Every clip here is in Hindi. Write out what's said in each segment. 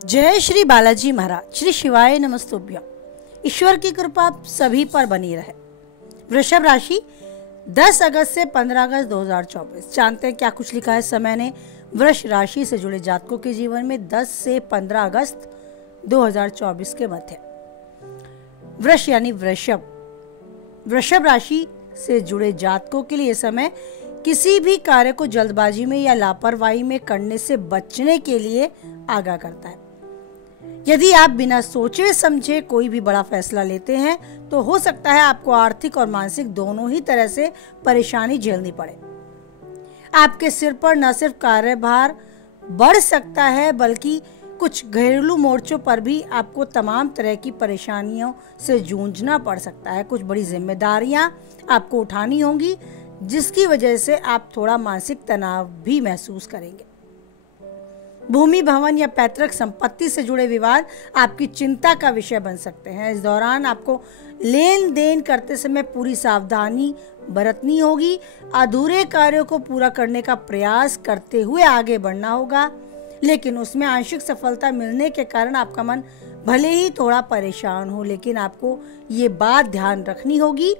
जय श्री बालाजी महाराज। श्री शिवाय नमस्तुभ्यम। ईश्वर की कृपा सभी पर बनी रहे। वृषभ राशि 10 अगस्त से 15 अगस्त 2024। जानते हैं क्या कुछ लिखा है समय ने वृष राशि से जुड़े जातकों के जीवन में 10 से 15 अगस्त 2024 के मध्य। वृष यानी वृषभ राशि से जुड़े जातकों के लिए यह समय किसी भी कार्य को जल्दबाजी में या लापरवाही में करने से बचने के लिए आगाह करता है। यदि आप बिना सोचे समझे कोई भी बड़ा फैसला लेते हैं तो हो सकता है आपको आर्थिक और मानसिक दोनों ही तरह से परेशानी झेलनी पड़े। आपके सिर पर न सिर्फ कार्यभार बढ़ सकता है बल्कि कुछ घरेलू मोर्चों पर भी आपको तमाम तरह की परेशानियों से जूझना पड़ सकता है। कुछ बड़ी जिम्मेदारियां आपको उठानी होंगी जिसकी वजह से आप थोड़ा मानसिक तनाव भी महसूस करेंगे। भूमि भवन या पैतृक संपत्ति से जुड़े विवाद आपकी चिंता का विषय बन सकते हैं। इस दौरान आपको लेन देन करते समय पूरी सावधानी बरतनी होगी। अधूरे कार्यों को पूरा करने का प्रयास करते हुए आगे बढ़ना होगा, लेकिन उसमें आंशिक सफलता मिलने के कारण आपका मन भले ही थोड़ा परेशान हो, लेकिन आपको ये बात ध्यान रखनी होगी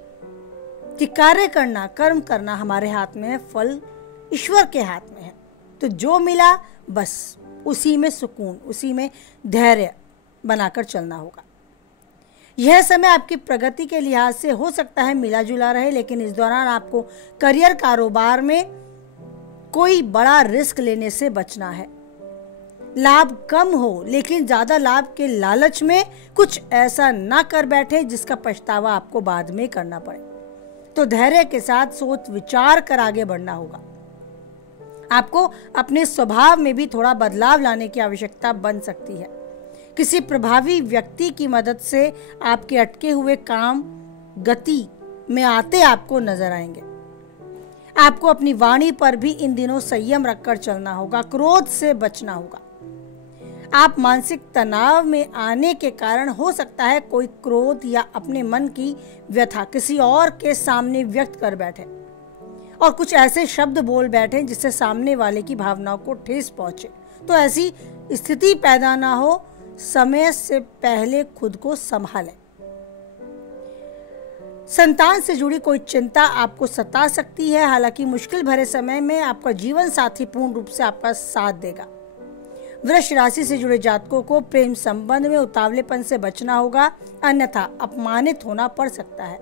कि कार्य करना, कर्म करना हमारे हाथ में है, फल ईश्वर के हाथ में है। तो जो मिला बस उसी में सुकून, उसी में धैर्य बनाकर चलना होगा। यह समय आपकी प्रगति के लिहाज से हो सकता है मिला जुला रहे, लेकिन इस दौरान आपको करियर कारोबार में कोई बड़ा रिस्क लेने से बचना है। लाभ कम हो, लेकिन ज्यादा लाभ के लालच में कुछ ऐसा ना कर बैठे जिसका पछतावा आपको बाद में करना पड़े। तो धैर्य के साथ सोच विचार कर आगे बढ़ना होगा। आपको अपने स्वभाव में भी थोड़ा बदलाव लाने की आवश्यकता बन सकती है। किसी प्रभावी व्यक्ति की मदद से आपके अटके हुए काम गति में आते आपको नजर आएंगे। आपको अपनी वाणी पर भी इन दिनों संयम रखकर चलना होगा। क्रोध से बचना होगा। आप मानसिक तनाव में आने के कारण हो सकता है कोई क्रोध या अपने मन की व्यथा किसी और के सामने व्यक्त कर बैठे और कुछ ऐसे शब्द बोल बैठे जिससे सामने वाले की भावनाओं को ठेस पहुंचे। तो ऐसी स्थिति पैदा ना हो, समय से पहले खुद को संभालें। संतान से जुड़ी कोई चिंता आपको सता सकती है। हालांकि मुश्किल भरे समय में आपका जीवन साथी पूर्ण रूप से आपका साथ देगा। वृष राशि से जुड़े जातकों को प्रेम संबंध में उतावलेपन से बचना होगा, अन्यथा अपमानित होना पड़ सकता है।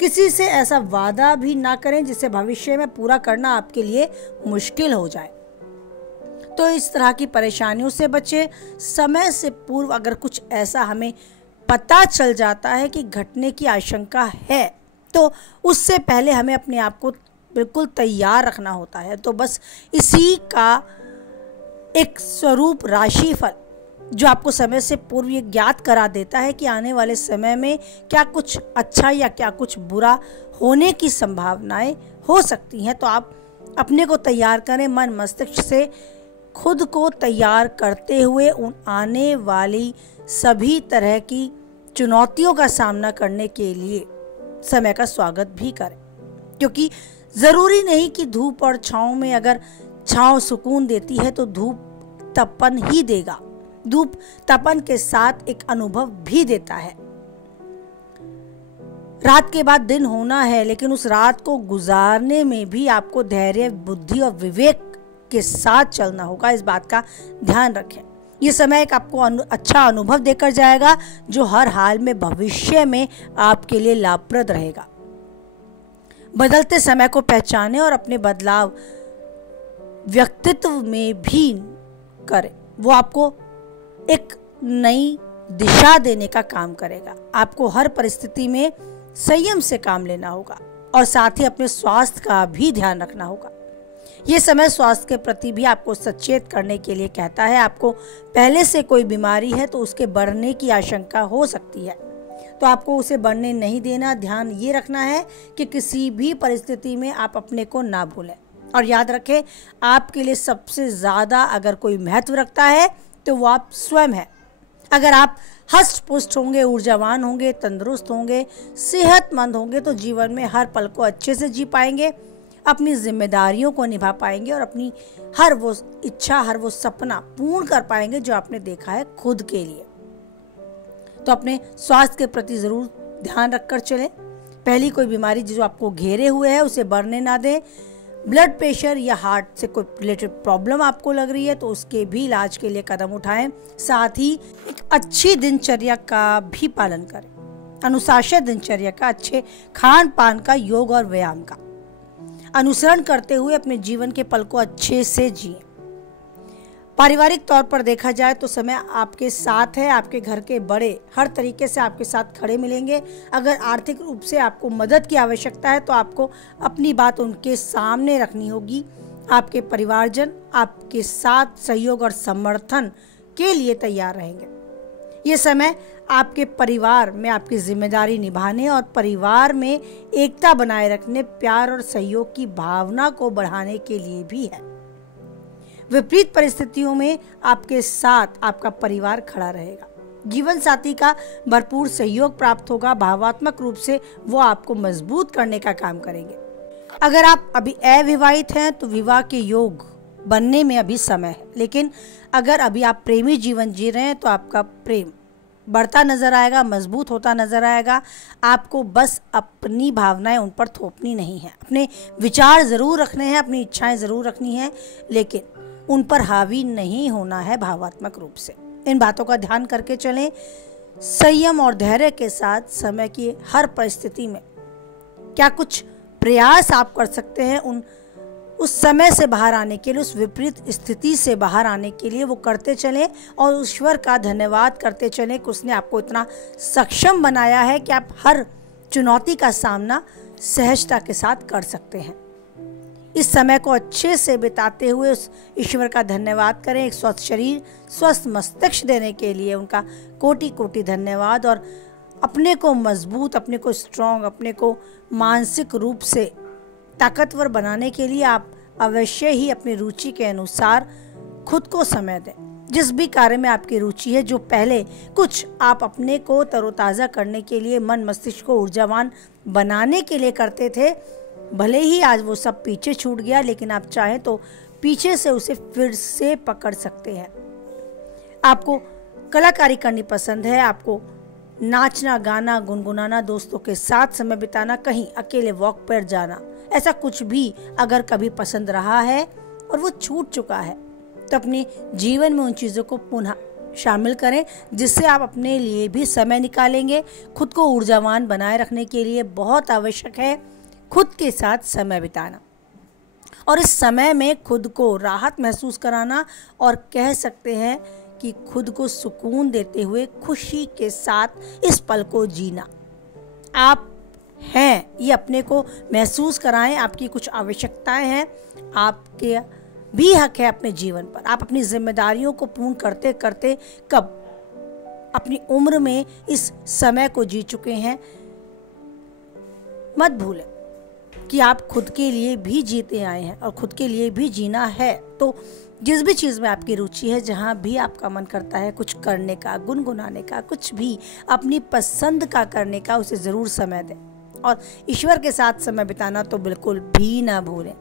किसी से ऐसा वादा भी ना करें जिसे भविष्य में पूरा करना आपके लिए मुश्किल हो जाए। तो इस तरह की परेशानियों से बचे। समय से पूर्व अगर कुछ ऐसा हमें पता चल जाता है कि घटने की आशंका है तो उससे पहले हमें अपने आप को बिल्कुल तैयार रखना होता है। तो बस इसी का एक स्वरूप राशिफल जो आपको समय से पूर्व ये ज्ञात करा देता है कि आने वाले समय में क्या कुछ अच्छा या क्या कुछ बुरा होने की संभावनाएं हो सकती हैं। तो आप अपने को तैयार करें। मन मस्तिष्क से खुद को तैयार करते हुए उन आने वाली सभी तरह की चुनौतियों का सामना करने के लिए समय का स्वागत भी करें, क्योंकि ज़रूरी नहीं कि धूप और छाँव में, अगर छाँव सुकून देती है तो धूप तपन ही देगा। धूप तपन के साथ एक अनुभव भी देता है। रात के बाद दिन होना है, लेकिन उस रात को गुजारने में भी आपको धैर्य, बुद्धि और विवेक के साथ चलना होगा। इस बात का ध्यान रखें। ये समय एक आपको अच्छा अनुभव देकर जाएगा जो हर हाल में भविष्य में आपके लिए लाभप्रद रहेगा। बदलते समय को पहचानें और अपने बदलाव व्यक्तित्व में भी करें। वो आपको एक नई दिशा देने का काम करेगा। आपको हर परिस्थिति में संयम से काम लेना होगा और साथ ही अपने स्वास्थ्य का भी ध्यान रखना होगा। ये समय स्वास्थ्य के प्रति भी आपको सचेत करने के लिए कहता है। आपको पहले से कोई बीमारी है तो उसके बढ़ने की आशंका हो सकती है, तो आपको उसे बढ़ने नहीं देना। ध्यान ये रखना है कि किसी भी परिस्थिति में आप अपने को ना भूलें। और याद रखें, आपके लिए सबसे ज़्यादा अगर कोई महत्व रखता है तो वो आप स्वयं हैं। अगर आप हष्ट पुष्ट होंगे, ऊर्जावान होंगे, तंदुरुस्त होंगे, सेहतमंद होंगे तो जीवन में हर पल को अच्छे से जी पाएंगे। अपनी जिम्मेदारियों को निभा पाएंगे और अपनी हर वो इच्छा, हर वो सपना पूर्ण कर पाएंगे जो आपने देखा है खुद के लिए। तो अपने स्वास्थ्य के प्रति जरूर ध्यान रखकर चलें। पहली कोई बीमारी जो आपको घेरे हुए है उसे बढ़ने ना दें। ब्लड प्रेशर या हार्ट से कोई रिलेटेड प्रॉब्लम आपको लग रही है तो उसके भी इलाज के लिए कदम उठाएं। साथ ही एक अच्छी दिनचर्या का भी पालन करें, अनुशासित दिनचर्या का, अच्छे खान पान का, योग और व्यायाम का अनुसरण करते हुए अपने जीवन के पल को अच्छे से जिएं। पारिवारिक तौर पर देखा जाए तो समय आपके साथ है। आपके घर के बड़े हर तरीके से आपके साथ खड़े मिलेंगे। अगर आर्थिक रूप से आपको मदद की आवश्यकता है तो आपको अपनी बात उनके सामने रखनी होगी। आपके परिवारजन आपके साथ सहयोग और समर्थन के लिए तैयार रहेंगे। ये समय आपके परिवार में आपकी जिम्मेदारी निभाने और परिवार में एकता बनाए रखने, प्यार और सहयोग की भावना को बढ़ाने के लिए भी है। विपरीत परिस्थितियों में आपके साथ आपका परिवार खड़ा रहेगा। जीवन साथी का भरपूर सहयोग प्राप्त होगा। भावनात्मक रूप से वो आपको मजबूत करने का काम करेंगे। अगर आप अभी अविवाहित हैं तो विवाह के योग बनने में अभी समय है, लेकिन अगर अभी आप प्रेमी जीवन जी रहे हैं तो आपका प्रेम बढ़ता नजर आएगा, मजबूत होता नजर आएगा। आपको बस अपनी भावनाएं उन पर थोपनी नहीं है। अपने विचार जरूर रखने हैं, अपनी इच्छाएं जरूर रखनी है, लेकिन उन पर हावी नहीं होना है भावनात्मक रूप से। इन बातों का ध्यान करके चलें। संयम और धैर्य के साथ समय की हर परिस्थिति में क्या कुछ प्रयास आप कर सकते हैं उस समय से बाहर आने के लिए, उस विपरीत स्थिति से बाहर आने के लिए वो करते चलें और ईश्वर का धन्यवाद करते चलें कि उसने आपको इतना सक्षम बनाया है कि आप हर चुनौती का सामना सहजता के साथ कर सकते हैं। इस समय को अच्छे से बिताते हुए उस ईश्वर का धन्यवाद करें। एक स्वस्थ शरीर, स्वस्थ मस्तिष्क देने के लिए उनका कोटि कोटि धन्यवाद। और अपने को मजबूत, अपने को स्ट्रॉन्ग, अपने को मानसिक रूप से ताकतवर बनाने के लिए आप अवश्य ही अपनी रुचि के अनुसार खुद को समय दें। जिस भी कार्य में आपकी रुचि है, जो पहले कुछ आप अपने को तरोताज़ा करने के लिए, मन मस्तिष्क को ऊर्जावान बनाने के लिए करते थे, भले ही आज वो सब पीछे छूट गया, लेकिन आप चाहें तो पीछे से उसे फिर से पकड़ सकते हैं। आपको कलाकारी करनी पसंद है, आपको नाचना, गाना, गुनगुनाना, दोस्तों के साथ समय बिताना, कहीं अकेले वॉक पर जाना, ऐसा कुछ भी अगर कभी पसंद रहा है और वो छूट चुका है तो अपने जीवन में उन चीज़ों को पुनः शामिल करें, जिससे आप अपने लिए भी समय निकालेंगे। खुद को ऊर्जावान बनाए रखने के लिए बहुत आवश्यक है खुद के साथ समय बिताना और इस समय में खुद को राहत महसूस कराना और कह सकते हैं कि खुद को सुकून देते हुए खुशी के साथ इस पल को जीना। आप हैं ये अपने को महसूस कराएं। आपकी कुछ आवश्यकताएं हैं, आपके भी हक है अपने जीवन पर। आप अपनी जिम्मेदारियों को पूर्ण करते करते कब अपनी उम्र में इस समय को जी चुके हैं। मत भूलें कि आप खुद के लिए भी जीते आए हैं और खुद के लिए भी जीना है। तो जिस भी चीज़ में आपकी रुचि है, जहाँ भी आपका मन करता है कुछ करने का, गुनगुनाने का, कुछ भी अपनी पसंद का करने का, उसे ज़रूर समय दें। और ईश्वर के साथ समय बिताना तो बिल्कुल भी ना भूलें।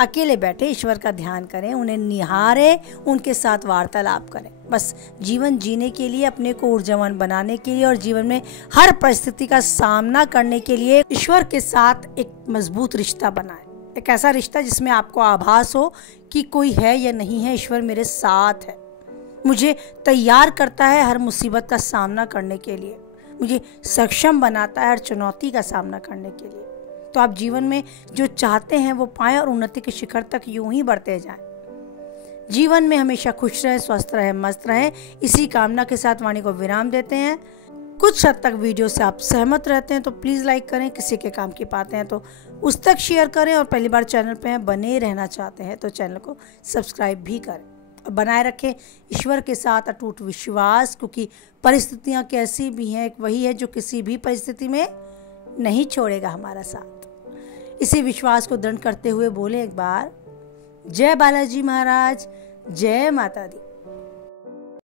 अकेले बैठे ईश्वर का ध्यान करें, उन्हें निहारें, उनके साथ वार्तालाप करें। बस जीवन जीने के लिए, अपने को ऊर्जावान बनाने के लिए और जीवन में हर परिस्थिति का सामना करने के लिए ईश्वर के साथ एक मजबूत रिश्ता बनाएं। एक ऐसा रिश्ता जिसमें आपको आभास हो कि कोई है या नहीं है, ईश्वर मेरे साथ है, मुझे तैयार करता है हर मुसीबत का सामना करने के लिए, मुझे सक्षम बनाता है हर चुनौती का सामना करने के लिए। तो आप जीवन में जो चाहते हैं वो पाएं और उन्नति के शिखर तक यूं ही बढ़ते जाएं। जीवन में हमेशा खुश रहें, स्वस्थ रहें, मस्त रहें। इसी कामना के साथ वाणी को विराम देते हैं। कुछ हद तक वीडियो से आप सहमत रहते हैं तो प्लीज़ लाइक करें, किसी के काम की पाते हैं तो उस तक शेयर करें और पहली बार चैनल पे बने रहना चाहते हैं तो चैनल को सब्सक्राइब भी करें। और बनाए रखें ईश्वर के साथ अटूट विश्वास, क्योंकि परिस्थितियाँ कैसी भी हैं, एक वही है जो किसी भी परिस्थिति में नहीं छोड़ेगा हमारा साथ। इसी विश्वास को दृढ़ करते हुए बोले एक बार, जय बालाजी महाराज, जय माता दी।